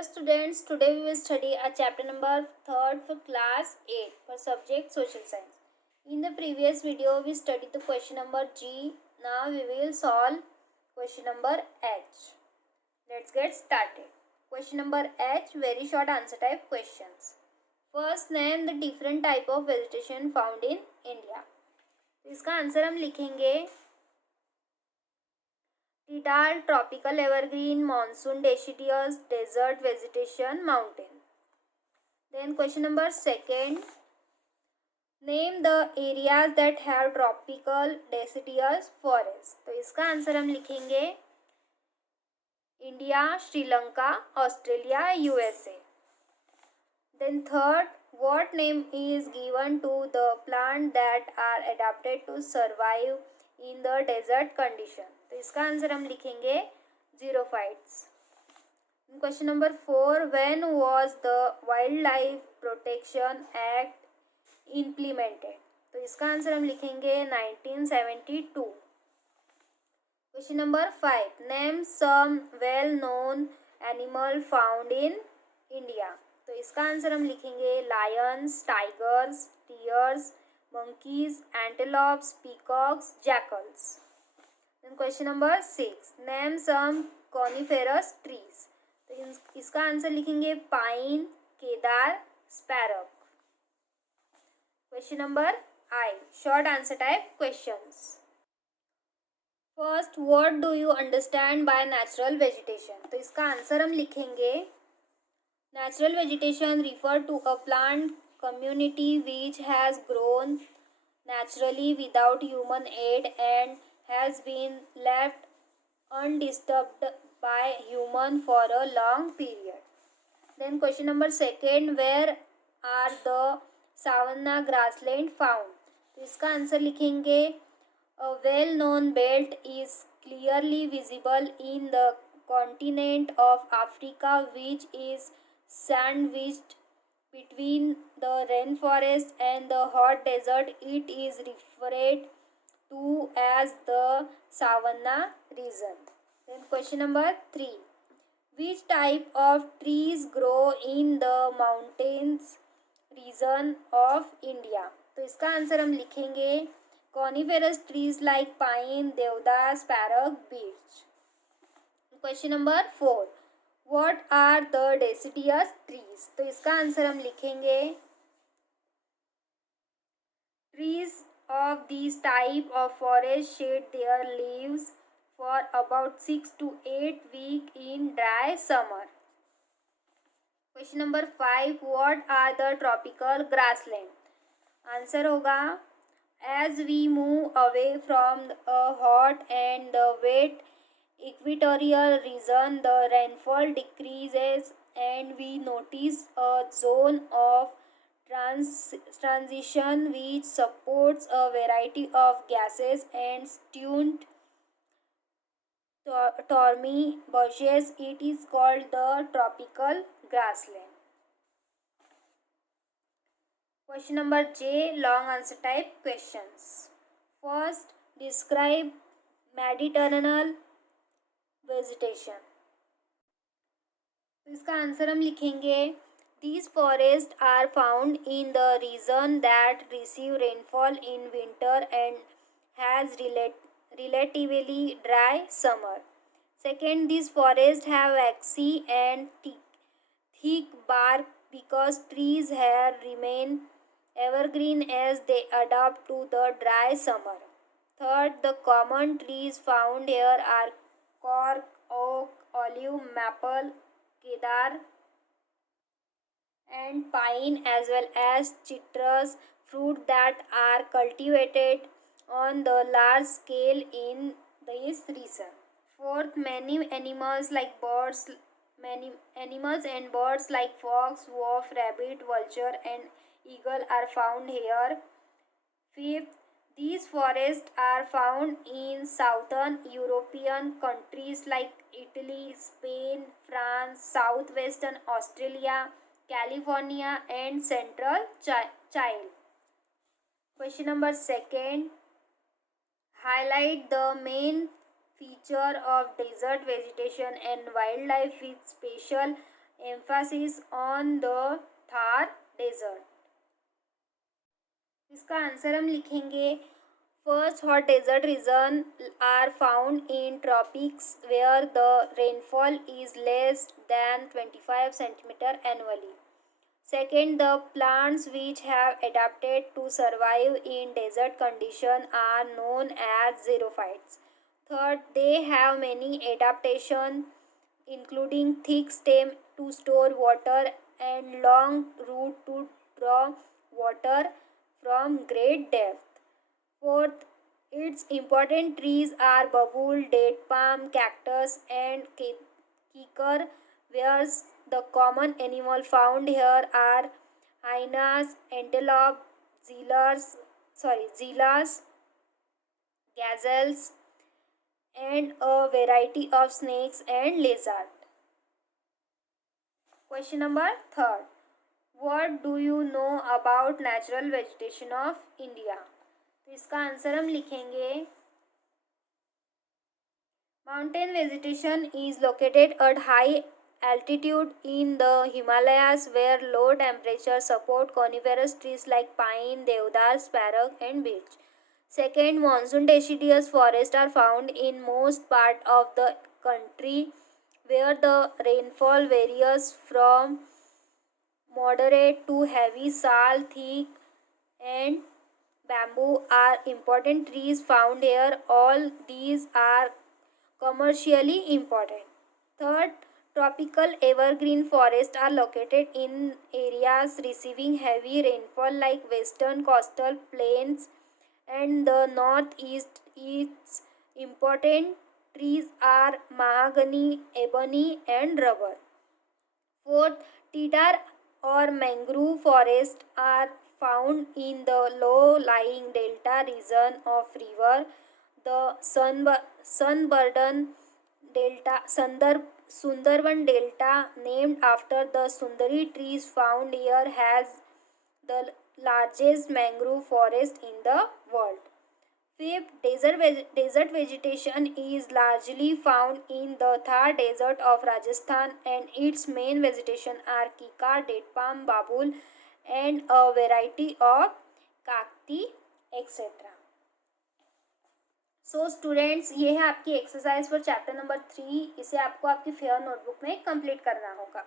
Hello students, today we will study a chapter number 3rd for class 8 for subject social science. In the previous video we studied the question number G. Now we will solve question number H. Let's get started. Question number H, very short answer type questions. First, name the different type of vegetation found in India. इसका answer हम लिखेंगे Tidal, tropical evergreen, monsoon deciduous, desert vegetation, mountain. Then question number 2, name the areas that have tropical deciduous forest. तो इसका answer हम लिखेंगे India, Sri Lanka, Australia, USA. Then third, what name is given to the plant that are adapted to survive in the desert condition. तो इसका answer हम लिखेंगे xerophytes. Question number 4, when was the wild life protection act implemented. तो इसका answer हम लिखेंगे 1972. Question number 5, name some well known animal found in India. तो इसका आंसर हम लिखेंगे lions, tigers, deers, monkeys, antelopes, peacocks, jackals. Then question number 6, name some coniferous trees. तो इसका आंसर लिखेंगे pine, cedar, spruce. Question number I, short answer type questions. First, what do you understand by natural vegetation? तो इसका answer हम लिखेंगे natural vegetation refer to a plant community which has grown naturally without human aid and has been left undisturbed by human for a long period. Then question number 2, where are the savanna grassland found. तो इसका answer लिखेंगे a well known belt is clearly visible in the continent of Africa which is sandwiched between the rainforest and the hot desert. It is referred to as the savanna region. Then question number 3, which type of trees grow in the mountains region of India. तो इसका answer हम लिखेंगे coniferous trees like pine, देवदार, स्पैरोक, birch. Question number 4, what are the deciduous trees. तो इसका answer हम लिखेंगे trees of these type of forest shed their leaves for about 6 to 8 weeks in dry summer. Question number 5, what are the tropical grassland. Answer होगा as we move away from a hot and the wet equatorial region, the rainfall decreases and we notice a zone of transition which supports a variety of gases and stunted thorny bushes. It is called the tropical grassland. Question number J, long answer type questions. First, describe Mediterranean vegetation. तो इसका answer हम लिखेंगे these forests are found in the region that receive rainfall in winter and has relatively dry summer. Second, these forests have waxy and thick bark because trees here remain evergreen as they adapt to the dry summer. Third, the common trees found here are cork, oak, olive, maple, kedar and pine, as well as citrus fruit that are cultivated on the large scale in this region. Fourth, many animals and birds like fox, wolf, rabbit, vulture and eagle are found here. Fifth, these forests are found in southern European countries like Italy, Spain, France, southwestern Australia, California and central Chile. Question number 2, highlight the main feature of desert vegetation and wildlife with special emphasis on the Thar desert. इसका answer हम लिखेंगे first hot desert region are found in tropics where the rainfall is less than 25 centimeter annually. Second, the plants which have adapted to survive in desert condition are known as xerophytes. Third, they have many adaptation including thick stem to store water and long root to draw water from great depth. Fourth, its important trees are babul, date palm, cactus, and kikar, whereas the common animal found here are hyenas, antelope, zebras, gazelles, and a variety of snakes and lizards. Question number third. What do you know about natural vegetation of India? तो इसका answer हम लिखेंगे mountain vegetation is located at high altitude in the Himalayas where low temperature support coniferous trees like pine, deodar, sparrow and birch. Second, monsoon deciduous forests are found in most part of the country where the rainfall varies from moderate to heavy. Sal, teak and bamboo are important trees found here. All these are commercially important. Third, tropical evergreen forests are located in areas receiving heavy rainfall like western coastal plains and the northeast. Its important trees are mahogany, ebony and rubber. Fourth, cedar or mangrove forests are found in the low-lying delta region of river. The Sundarban Delta, named after the Sundari trees found here, has the largest mangrove forest in the world. Fifth, desert vegetation is largely found in the Thar desert of Rajasthan, and its main vegetation are kikar, date palm, babul, and a variety of kakti, etc. So students, ये है आपकी exercise for chapter number 3. इसे आपको आपकी fair notebook में complete करना होगा.